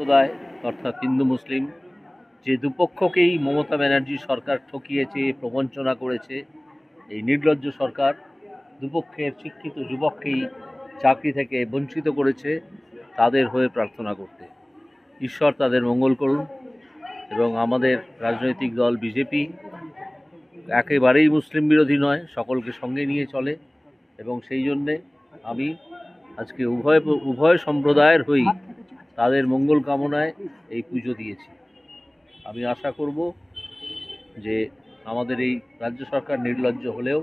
সম্প্রদায়, অর্থাৎ হিন্দু, মুসলিম, যে দুপক্ষকেই মমতা ব্যানার্জি সরকার ঠকিয়েছে, প্রবঞ্চনা করেছে, এই নির্লজ্জ সরকার দুপক্ষের শিক্ষিত যুবককেই চাকরি থেকে বঞ্চিত করেছে, তাদের হয়ে প্রার্থনা করতে। ঈশ্বর তাদের মঙ্গল করুন এবং আমাদের রাজনৈতিক দল বিজেপি একেবারেই মুসলিম বিরোধী নয়, সকলকে সঙ্গে নিয়ে চলে এবং সেই জন্যে আমি আজকে উভয় উভয় সম্প্রদায়ের হয়েই তাদের মঙ্গল কামনায় এই পুজো দিয়েছি। আমি আশা করব যে আমাদের এই রাজ্য সরকার নির্লজ্জ হলেও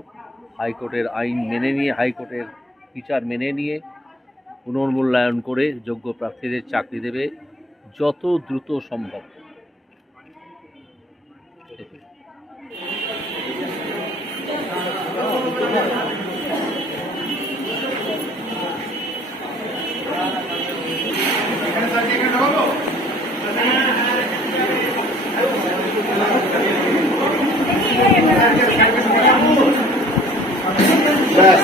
হাইকোর্টের আইন মেনে নিয়ে, হাইকোর্টের বিচার মেনে নিয়ে পুনর্মূল্যায়ন করে যোগ্য প্রার্থীদের চাকরি দেবে যত দ্রুত সম্ভব।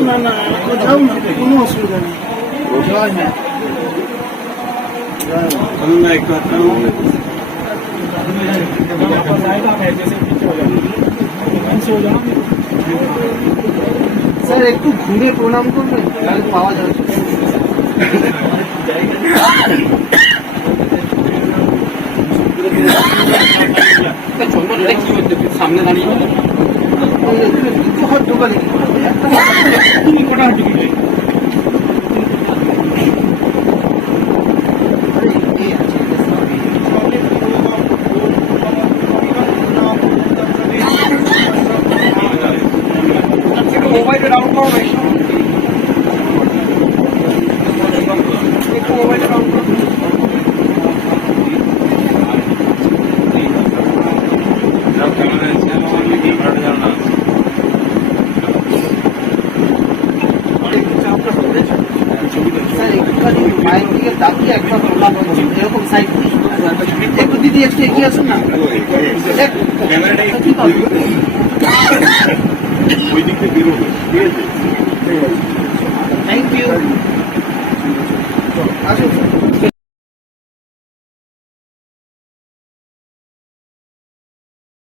না না কোথাও না কোনো অসুবিধা নেই স্যার একটু ঘুরে প্রণাম করবেন তাহলে পাওয়া যাবে সামনে দাঁড়িয়ে একটু হাত দোকানে তুমি স্যার একটুখানি মায়ের দিকে তাকিয়ে একবার প্রণাম সাইড একটু একটু এগিয়ে আসুন না। ওই দিকে থ্যাংক ইউ আসুন